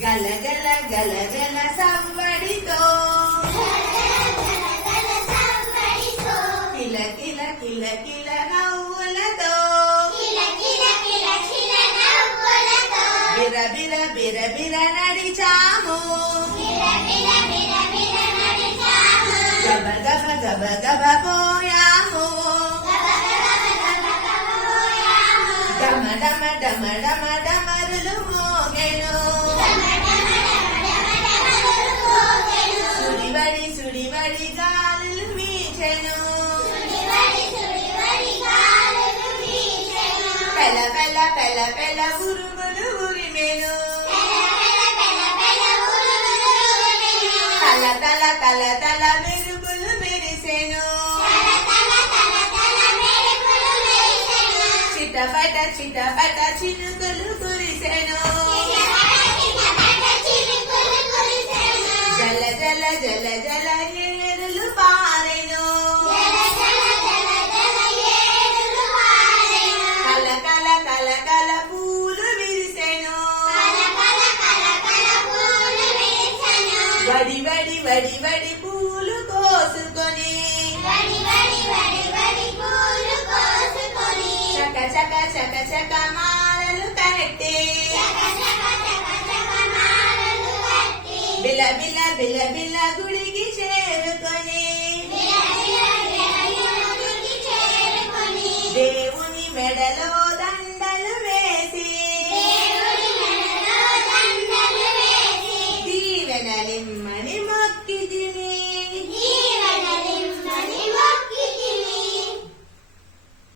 గలగల గలగల సవ్వడితో కిల కిల కిల కిల నవ్వులతో బిర బిర బిర బిర నడిచాము గబ గబ గబ గబ పోయాము డమ డమ డమ డమ డమరులు మోగెను సుడివడి సుడివడి గాలులు వీచెను పెల పెల పెల పెల ఉరుములు ఉరిమెను తల తల తల తల మెరుపులు మెరిసెను చిటపట చిటపట చినుకులు కురిసెను జల జల జల జల ఏరులు పారెను కల కల కల కల పూలు విరిసెను వడి వడి వడి వడి పూలు కోసుకొని చక చక చక చక మాలలు కట్టి బిల బిల బిల బిల గుడి